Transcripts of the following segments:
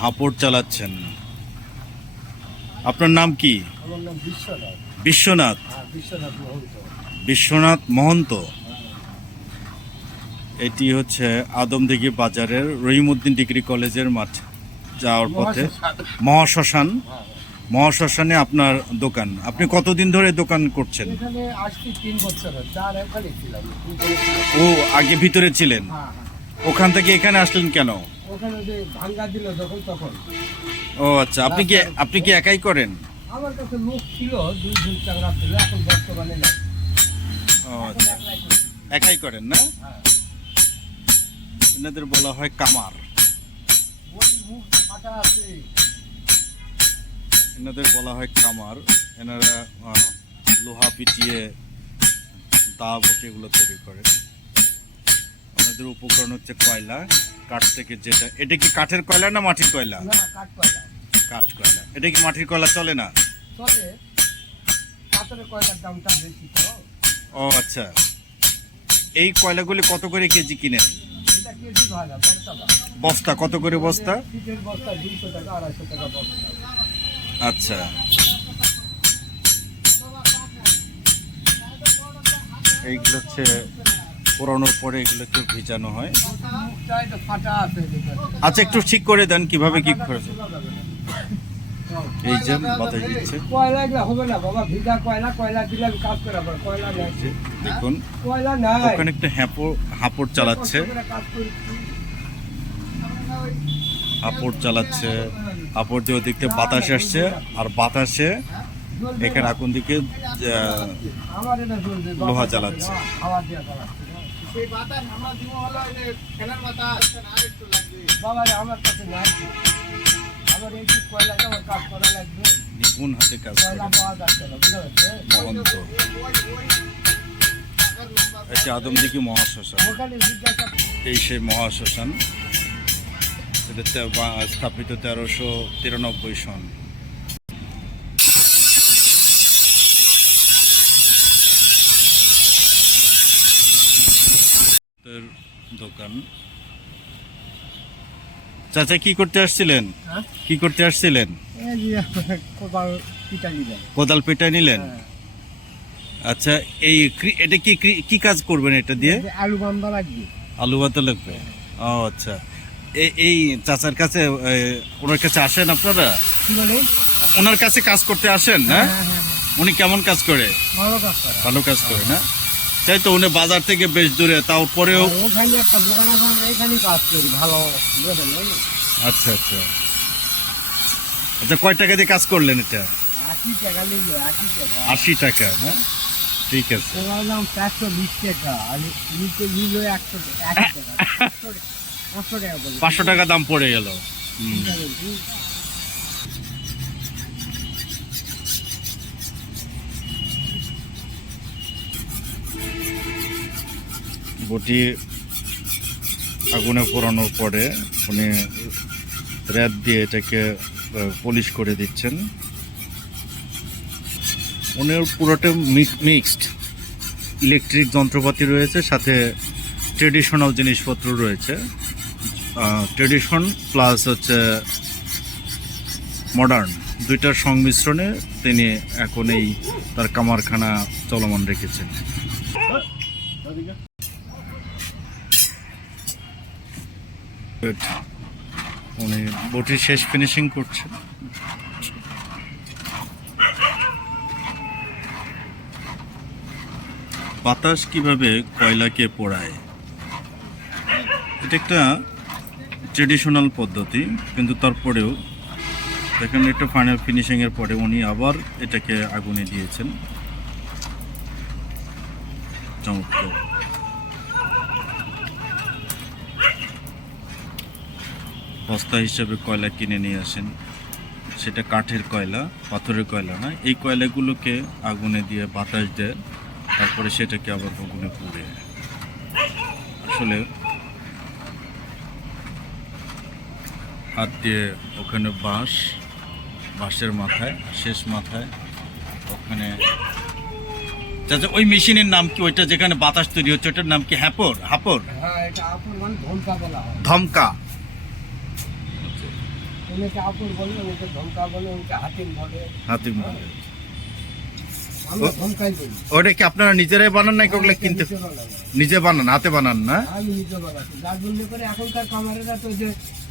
হাঁপড় চালাচ্ছেন। আপনার নাম কি? আমার নাম বিশ্বনাথ। বিশ্বনাথ। বিশ্বনাথ মহন্ত। বিশ্বনাথ মহন্ত। এটি হচ্ছে আদমদিঘি বাজারের রহিমউদ্দিন ডিগ্রি কলেজের মাঠ যাওয়ার পথে মহাশ্মশান। মহাশ্মশানে আপনার দোকান। আপনি কতদিন ধরে দোকান করছেন? এখানে আসছি 3 বছর হচ্ছে। আর এখানে ছিলাম। ও আগে ভিতরে ছিলেন? ওখান থেকে এখানে আসলেন কেন? ওখানে যে ভাঙ্গা দিল যখন তখন। ও আচ্ছা, আপনি কি একাই করেন? আমার কাছে লোক ছিল, 2 চাকরা ছিল, এখন বর্তমানে না। ও আচ্ছা, একাই করেন না? এনাদের বলা হয় কামার। এনাদের বলা হয় কামার। এনারা লোহা পিটিয়ে দা বটি এগুলো তৈরি করেন। আমাদের উপকরণ হচ্ছে কয়লা, কাঠ থেকে যেটা। এটা কি কাঠের কয়লা না মাটির কয়লা? কাঠ কয়লা। এটা কি মাটির কয়লা চলে না? ও আচ্ছা, এই কয়লাগুলি কত করে কেজি কিনেন? বস্তা কত করে বস্তা? আচ্ছা, এইগুলো হচ্ছে পোড়ানোর পরে এগুলো একটু ভিজানো হয়। আচ্ছা, একটু ঠিক করে দেন কিভাবে কি করেছে। এই যে বাতাস দিচ্ছে, দেখুন ওখানে একটা হাঁপড় চালাচ্ছে। হাঁপড় দিয়ে ওদিক থেকে বাতাস আসছে, আর বাতাসে এখানে আগুন দিকে লোহা জ্বালাচ্ছে। নিপুণ হাতে কাজ করে মহন্ত। এটা আদমদিঘি মহাশ্মশান। এই সেই মহাশ্মশান, এটা স্থাপিত 1393 সন। দোকান। চাচা কি করতে আসছিলেন? কি করতে আসছিলেন? কোদাল পেটা নিলেন? আচ্ছা, এটা কি কাজ করবেন এটা দিয়ে? আলু বান্ধা লাগবে। আলু বান্ধা লাগবে। ও আচ্ছা, এই চাচার কাছে, ওনার কাছে আসেন আপনারা? ওনার কাছে কাজ করতে আসেন না? উনি কেমন কাজ করে? ভালো কাজ করে না? তাই তো, উনি বাজার থেকে বেশ দূরে, তারপরেও ওখানে একটা দোকান আছে, এখানে কাজ করি ভালো। আচ্ছা আচ্ছা আচ্ছা, কয় টাকা দিয়ে কাজ করলেন এটা? 80 টাকা নিল। 80 টাকা? হ্যাঁ, ঠিক আছে। 420 টাকা আর নিতে নিল 100 টাকা। 500 টাকা দাম পড়ে গেল। বটি আগুনে পোড়ানোর পরে উনি র্যাপ দিয়ে এটাকে পলিশ করে দিচ্ছেন। উনি পুরোটা মিক্সড ইলেকট্রিক যন্ত্রপাতি রয়েছে, সাথে ট্রেডিশনাল জিনিসপত্র রয়েছে। ট্রেডিশন প্লাস হচ্ছে মডার্ন, দুইটার সংমিশ্রণে তিনি এখন এই তার কামারখানা চলমান রেখেছেন। উনি বটির শেষ ফিনিশিং করছেন। বাতাস কিভাবে কয়লাকে পোড়ায়, এটা একটা ট্রেডিশনাল পদ্ধতি, কিন্তু তারপরেও দেখেন একটা ফাইনাল ফিনিশিংয়ের পরে উনি আবার এটাকে আগুনে দিয়েছেন। চমৎকার। বস্তা হিসাবে কয়লা কিনে নিয়ে আসেন, সেটা কাঠের কয়লা, পাথরের কয়লা না। এই কয়লাগুলোকে আগুনে দিয়ে বাতাস দেয়, তারপরে সেটাকে আবার আগুনে পুড়ে। আসলে হাত দিয়ে ওখানে বাঁশের মাথায়, শেষ মাথায় ওখানে। চাচা, ওই মেশিনের নাম কি? ওইটা যেখানে বাতাস তৈরি হচ্ছে ওটার নাম কি? হাঁপড়? হ্যাঁ, এটা হাঁপড় মানে ধমকা বলা হয়। ধমকা। অনেকে আপুর বলে, অনেকে ধমকা বলে, অনেকে হাতিম বলে। হাতিম বলে। আমরা ধমকাই বলি। ওটা কি আপনারা নিজেরাই বানান নাকি ওগুলো কিনতে? নিজে বানাই। নিজে বানান, হাতে বানান না? আমি নিজে বানাচ্ছি। যার জন্য করে এখনকার কামারেরা তো যে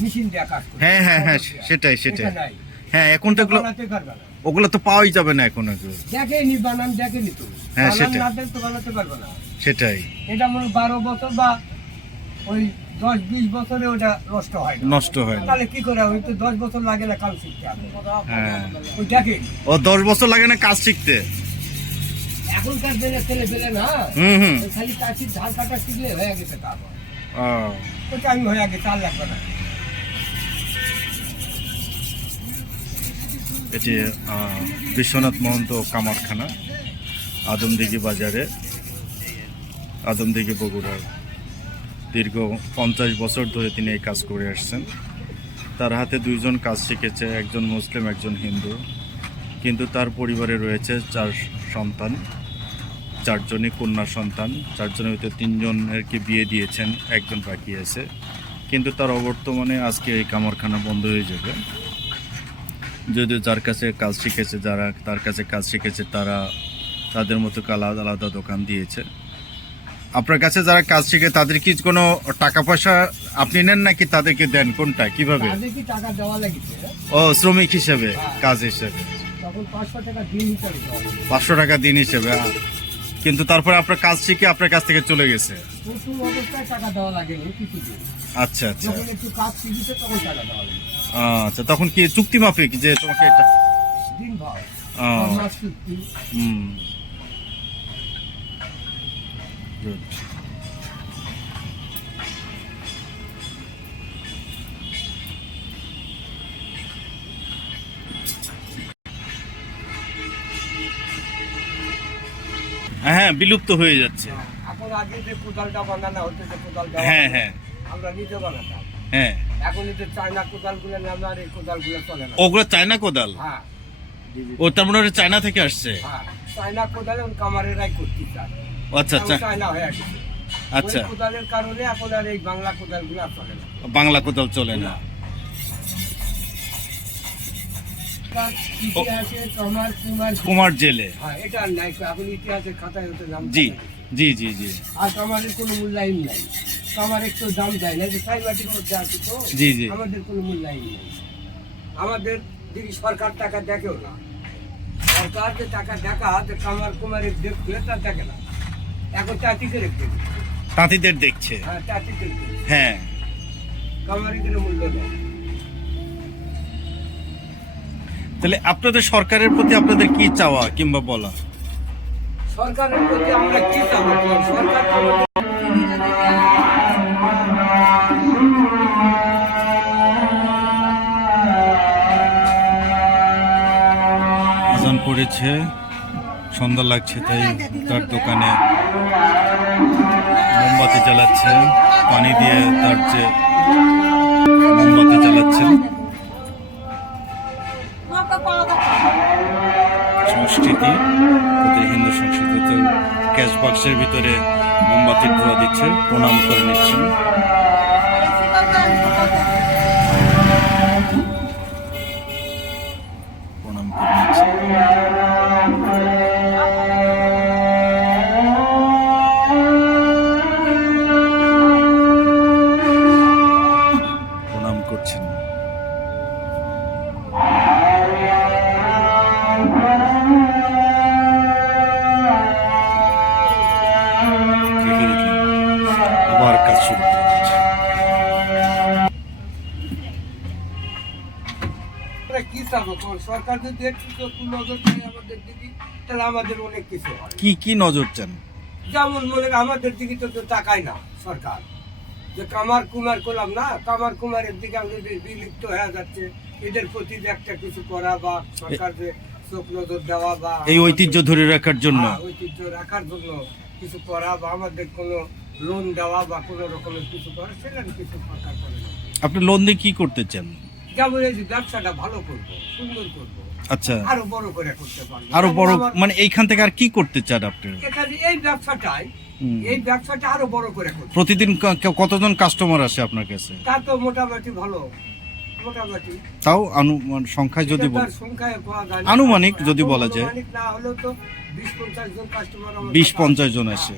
মেশিন দিয়ে কাজ করে। হ্যাঁ হ্যাঁ হ্যাঁ, সেটাই সেটাই। এটা নাই। হ্যাঁ, এখন তো এগুলো বানাতে পারবে না। ওগুলো তো পাওয়াই যাবে না এখন এগুলো। দেখেনি বানান, দেখেনি তো। হ্যাঁ, বানান সেটাই। না দেখলে তো বানাতে পারবে না। সেটাই, এটা মনে হয় 12 বছর বা ওই 10-20 বছরে ওটা নষ্ট হয় না। নষ্ট হয় না। তাহলে কি করে? ওই তো 10 বছর লাগে না কাজ শিখতে। হ্যাঁ, ওই দেখেন ও 10 বছর লাগে না কাজ শিখতে। এখনকার দিনে ছেলে পেলে না, হুম। ওই খালি কাশির ধান কাটা শিখলে হয়ে গেছে তারপর। ও, ওটা আমি হয়ে গেছে, আর লাগবে না। এটি বিশ্বনাথ মহন্ত কামারখানা, আদমদিঘি বাজারে, আদমদিঘি বগুড়ার। দীর্ঘ 50 বছর ধরে তিনি এই কাজ করে আসছেন। তার হাতে 2 জন কাজ শিখেছে, একজন মুসলিম, একজন হিন্দু। কিন্তু তার পরিবারে রয়েছে 4 সন্তান, 4 জনই কন্যা সন্তান। 4 জনের ভিতরে 3 জনেরকে বিয়ে দিয়েছেন, একজন বাকি আছে। কিন্তু তার অবর্তমানে আজকে এই কামারখানা বন্ধ হয়ে যাবে। যদিও যার কাছে কাজ শিখেছে, যারা তার কাছে কাজ শিখেছে, তারা তাদের মতো আলাদা আলাদা দোকান দিয়েছে। আপনার কাছে যারা কাজ শিখে তাদের কি কোনো টাকা পয়সা আপনি নেন নাকি তাদেরকে দেন, কোনটা, কিভাবে? তাদের কি টাকা দেওয়া লাগিছে? ও, শ্রমিক হিসেবে, কাজ হিসেবে তখন 500 টাকা দিন হিসাবে দেওয়া লাগে। 500 টাকা দিন হিসেবে। কিন্তু তারপরে আপনার কাজ শিখে আপনার কাছ থেকে চলে গেছে। প্রথম অবস্থায় টাকা দেওয়া লাগেনি কিছুদিন। আচ্ছা আচ্ছা। যখন একটু কাজ শিখেছে তখন টাকা দেওয়া লাগে। আচ্ছা, তখন কি চুক্তি মাফিক যে তোমাকে এটা? দিন ভাই, ও, মাস চুক্তি। হুম, গুড। হ্যাঁ, বিলুপ্ত হয়ে যাচ্ছে। এখন আগে যে কোদালটা বানানো হতো, যে কোদাল দেওয়া হ্যাঁ হতো, হ্যাঁ আমরা নিজে বানাতাম। হ্যাঁ, এখন এই যে চায়না কোদালগুলো নামে, আর এই কোদালগুলো চলে না। ওগুলো চায়না কোদাল। হ্যাঁ ও, তার মানে ওটা চায়না থেকে আসছে। হ্যাঁ, চায়না কোদালে কামারেরাই করতে চায়। ও, আচ্ছা আচ্ছা এখন চায়না হয়ে গেছে। আচ্ছা। ওই কোদালের কারণে এখন আর এই বাংলা কোদালগুলো আর চলে না। বাংলা কোদাল চলে না। তার ইতিহাসে কামার কুমার, কুমার জেলে। হ্যাঁ, এটা আর নাই। এখন ইতিহাসের খাতায় হতে নাম জি থাকে। জি জি জি আর কামারের কোনো মূল্যায়ন নাই। কামার একটু দাম দেয় না, যে সাইবাটির মধ্যে আছে তো। জি জি। আমাদের কোনো মূল্যায়ন নেই। আমাদের দিদি সরকার টাকা দেখেও না। সরকার যে টাকা দেখা, যে কামার কুমারের দেখবে, তা দেখে না। এখন চাটিকে রেখে দিচ্ছে। তাঁতিদের দেখছে। হ্যাঁ, চাটিকে রেখে দিচ্ছে। হ্যাঁ, কামারের কোনো মূল্য নেই। তাহলে আপনাদের সরকারের প্রতি আপনাদের কি চাওয়া কিংবা বলা? সরকারের প্রতি আমরা কি চাবো? সরকার আজান পড়েছে, সন্ধ্যা লাগছে, তাই তার দোকানে মোমবাতি জ্বালাচ্ছে, পানি দিয়ে তার যে মোমবাতি জ্বালাচ্ছেন। সংস্কৃতি, ওদের হিন্দু সংস্কৃতিতে ক্যাশ বাক্সের ভিতরে মোমবাতির ধোঁয়া দিচ্ছে, প্রণাম করে নিচ্ছেন। প্রণাম করে নিচ্ছেন। প্রণাম করছেন। রেখে দিলেন, আবার কাজ শুরু করা হচ্ছে। আমরা কি চাবো? সরকার যদি একটু নজর দেয় আমাদের দিকে, তাহলে আমাদের অনেক কিছু হয়। কি কি নজর চান? যেমন মনে করেন আমাদের দিকে তো তাকায় না সরকার। যে কামার কুমার করলাম না, কামার কুমারের দিকে আমাদের বিলুপ্ত হয়ে যাচ্ছে। এদের প্রতি যে একটা কিছু করা, বা সরকার যে চোখ নজর দেওয়া, বা এই ঐতিহ্য ধরে রাখার জন্য। হ্যাঁ, ঐতিহ্য রাখার জন্য কিছু করা, বা আমাদের কোনো লোন দেওয়া, বা কোনো রকমের কিছু করা, সেটা কিছু সরকার করে না। আপনি লোন দিয়ে কি করতে চান? যেমন এই যে ব্যবসাটা ভালো করবো, সুন্দর করবো, আচ্ছা, আরো বড় করে করতে পারবো। আরো বড়, যেমন আমার মানে এইখান থেকে আর কি করতে চান আপনি? এখানে এই ব্যবসাটাই, হুম। এই ব্যবসাটা আরো বড় করে করবো। প্রতিদিন কতজন কাস্টমার আসে আপনার কাছে? তা তো মোটামুটি ভালো। মোটামুটি তাও সংখ্যায় যদি এটা বল তার সংখ্যায় কোয়া গান আনুমানিক যদি বলা যায়। আনুমানিক না হলেও তো 20-50 জন কাস্টমার 20-50 জন আসে,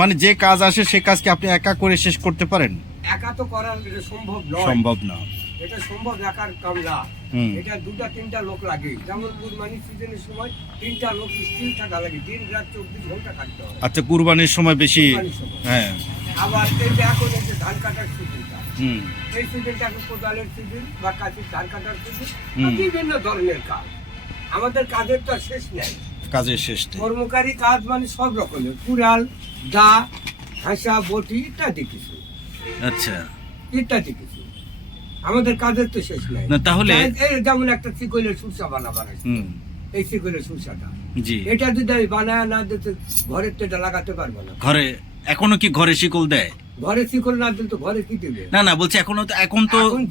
মানে যে কাজ আসে সে কাজকে আপনি একা করে শেষ করতে পারেন? একা তো করা এটা সম্ভব নয়, সম্ভব না। এটা সম্ভব একার কাম না, হুম। এটা 2-3টা লোক লাগে। যেমন কুরবানি সিজনের সময় 3টা লোক স্টিল থাকা লাগে, দিন রাত 24 ঘন্টা কাটতে হয় আচ্ছা, কুরবানির সময় বেশি। কুরবানির সময়। হ্যাঁ। আবার এই যে এখন এই যে ধান কাটার সিজনটা, হুম। এই সিজনটা এখন কোদালের সিজন বা কাঁচির ধান কাটার সিজন, হুম। বিভিন্ন ধরনের কাজ। আমাদের কাজের তো আর শেষ নেই, কাজের শেষ নেই। কর্মকারী কাজ মানে সব রকমের, কুড়াল, দা, হাঁসা, বটি ইত্যাদি কিছু, আচ্ছা। ইত্যাদি কিছু। আমাদের কাজের তো শেষ নেই। না তাহলে এই যেমন একটা চিকলের সুরসা বানাবার আছে, হুম। এই চিকলের সুরসাটা, জি। এটা যদি আমি বানায় না দিতে ঘরের তো এটা লাগাতে পারবো না। ঘরে এখনো কি ঘরে শিকল দেয়? ঘরে শিকল না দিলে তো ঘরে কি দেবে? না না, বলছি এখনো তো, এখন তো এখন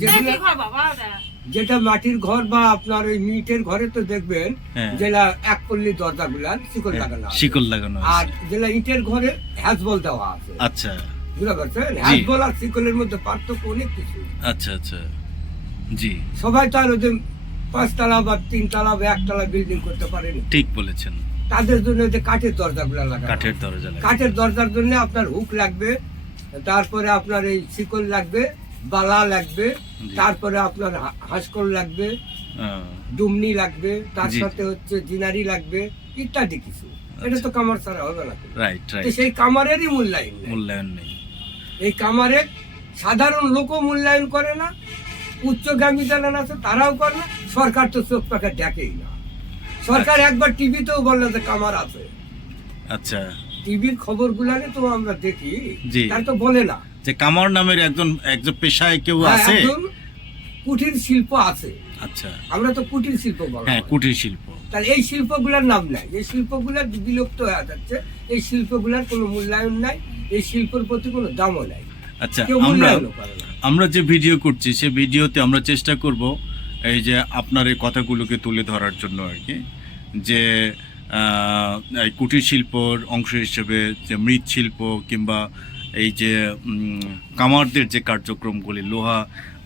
যেটা মাটির ঘর বা আপনার ওই মিটের ঘরে তো দেখবেন হ্যাঁ। যেটা এক পল্লী দরজা গুলা শিকল লাগানো আছে। শিকল লাগানো আর আছে। যেটা ইটের ঘরে হ্যাজবল দেওয়া আছে। আচ্ছা বুঝতে পারছেন? হ্যাজবল আর শিকলের মধ্যে পার্থক্য অনেক কিছু। আচ্ছা আচ্ছা, জি সবাই তো আর ওই যে 5 তলা বা 3 তলা বা 1 তলা বিল্ডিং করতে পারেনি। ঠিক বলেছেন। তাদের জন্য যে কাঠের দরজা গুলা লাগানো, কাঠের দরজা লাগে। কাঠের দরজার জন্য আপনার হুক লাগবে, তারপরে আপনার এই শিকল লাগবে, বালা লাগবে, জি। তারপরে আপনার হাঁসকল লাগবে, আহ, ডুমনি লাগবে, তার জি। সাথে হচ্ছে জিনারি লাগবে, ইত্যাদি কিছু। এটা তো কামার ছাড়া হবে না। রাইট তো রাইট। সেই কামারেরই মূল্যায়ন নেই। মূল্যায়ন নেই। এই কামারের সাধারণ লোকও মূল্যায়ন করে না, উচ্চগামী যারা আছে তারাও করে না, সরকার তো চোখ পাখা দেখেই না। সরকার একবার টিভিতেও বললো যে কামার আছে, আচ্ছা, টিভির খবর গুলাকে তো আমরা দেখি, জি। তার তো বলে না যে কামার নামের একজন একজন পেশায় কেউ হ্যাঁ, আছে। একজন কুটির শিল্প আছে। আচ্ছা, আমরা তো কুটির শিল্প বলা হ্যাঁ, হয়। কুটির শিল্প। তাহলে এই শিল্পগুলোর নাম নাই, এই শিল্পগুলো বিলুপ্ত হয়ে যাচ্ছে, এই শিল্পগুলোর কোনো মূল্যায়ন নাই, এই শিল্পের প্রতি কোনো দামও নাই, আচ্ছা, কেউ আমরা মূল্যায়নও করে না। আমরা যে ভিডিও করছি সে ভিডিওতে আমরা চেষ্টা করব এই যে আপনার এই কথাগুলোকে তুলে ধরার জন্য আর কি, যে এই কুটির শিল্পর অংশ হিসেবে যে মৃৎশিল্প কিংবা এই যে কামারদের যে কার্যক্রমগুলি, লোহা,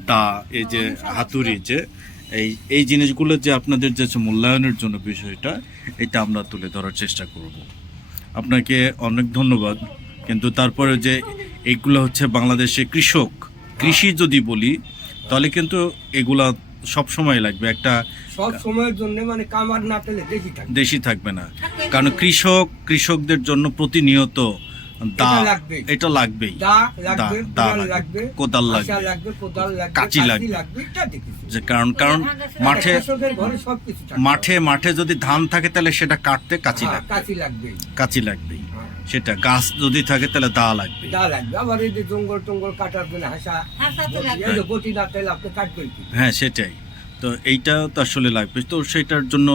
দা, এই যে হাতুড়ি, যে এই জিনিসগুলো যে আপনাদের যে মূল্যায়নের জন্য বিষয়টা, এটা আমরা তুলে ধরার চেষ্টা করব। আপনাকে অনেক ধন্যবাদ। কিন্তু তারপরে যে এইগুলো হচ্ছে বাংলাদেশে কৃষি যদি বলি তাহলে কিন্তু এগুলা সব সময় লাগবে, একটা সব সময়ের জন্য মানে কামার না পেলে দেখি থাকে, দেশি থাকবে না। কারণ কৃষকদের জন্য প্রতিনিয়ত দা, এটা লাগবেই। এটা লাগবেই। দা লাগবে, দা কোদাল লাগবে, লাগবে, কোদাল হাঁসা লাগবে, লাগবে, কোদাল লাগবে, কাঁচি লাগবে। লাগবে, ইত্যাদি কিছু। যে কারণ মাঠে কৃষকের ঘরে সবকিছু থাকে। মাঠে যদি ধান থাকে তাহলে সেটা কাটতে কাঁচি হ্যাঁ, লাগবে, কাঁচি লাগবেই। কাঁচি লাগবেই। হ্যাঁ, সেটা গাছ যদি থাকে তাহলে দা লাগবে। দা লাগবে। আবার এই যে জঙ্গল টঙ্গল কাটার জন্য হাঁসা, এই যে বটি না পেলে আপনি কাটবেন কি? হ্যাঁ, সেটাই তো, এইটা তো আসলে লাগবে। তো সেটার জন্য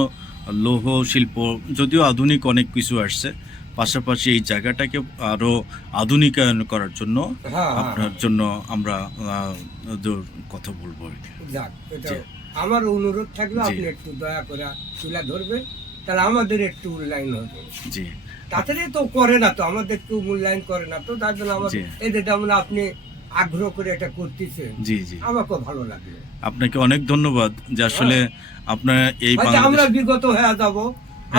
লৌহ শিল্প যদিও আধুনিক অনেক কিছু আসছে, পাশাপাশি এই জায়গাটাকে আরো আধুনিকায়ন করার জন্য হ্যাঁ, আপনার জন্য আমরা কথা বলবো আর কি। যাক, এটা জি। আমার অনুরোধ থাকলে জি। আপনি একটু দয়া করে তুলে ধরবেন, তাহলে আমাদের একটু মূল্যায়ন হবে। জি, তাড়াতাড়ি তো করে না, তো আমাদের কেউ মূল্যায়ন করে না, তো তার জন্য আমাদের জি। এই যে যেমন আপনি আগ্রহ করে এটা করতেছেন, জি, জি। আমাকেও ভালো লাগলো। আপনাকে অনেক ধন্যবাদ যে আসলে আপনার এই হয়তো আমরা বাংলাদেশ, বিগত হয়ে যাব,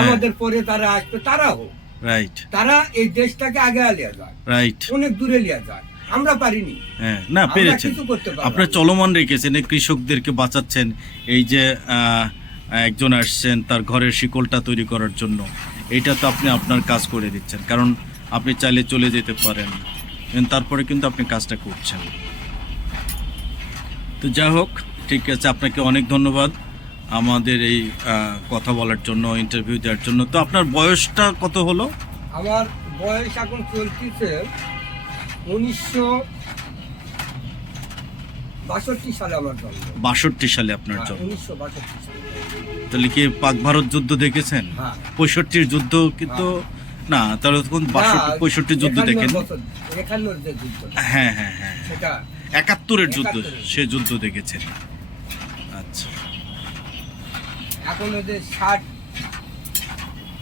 আমাদের পরে তারা আসবে, তারাও রাইট তারা এই দেশটাকে আগে লিয়ে যায়, রাইট, অনেক দূরে লিয়ে যায়, আমরা পারিনি। হ্যাঁ, না আমরা পেরেছেন, কিছু করতে পারলাম আপনার না। চলমান রেখেছেন, এই কৃষকদেরকে বাঁচাচ্ছেন। এই যে একজন আসছেন তার ঘরের শিকলটা তৈরি করার জন্য, এইটা তো আপনি আপনার কাজ করে দিচ্ছেন, কারণ আপনি চাইলে চলে যেতে পারেন, কিন্তু তারপরে কিন্তু আপনি কাজটা করছেন। তো যাই হোক, ঠিক আছে, আপনাকে অনেক ধন্যবাদ আমাদের এই কথা বলার জন্য, ইন্টারভিউ দেওয়ার জন্য। তো আপনার বয়সটা কত হলো? আমার বয়স এখন চলতেছে 1962 সালে আমার জন্ম। 62 সালে আপনার জন্ম। 1962 সালে। তাহলে কি পাক ভারত যুদ্ধ দেখেছেন? হ্যাঁ। 65 যুদ্ধ কিন্তু না, তাহলে তখন 65 যুদ্ধ 51 দেখেন। বছর, 51 যে যুদ্ধ, হ্যাঁ হ্যাঁ হ্যাঁ, সেটা 71 যুদ্ধ, 71 সে যুদ্ধ দেখেছেন। আচ্ছা, এখন ওদের 60,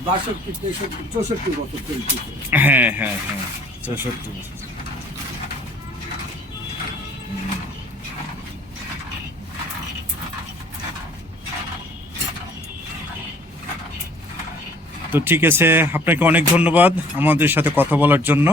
62, 63, 64 বছর চলতেছে। হ্যাঁ হ্যাঁ হ্যাঁ, 64 বছর। তো ঠিক আছে, আপনাকে অনেক ধন্যবাদ আমাদের সাথে কথা বলার জন্য।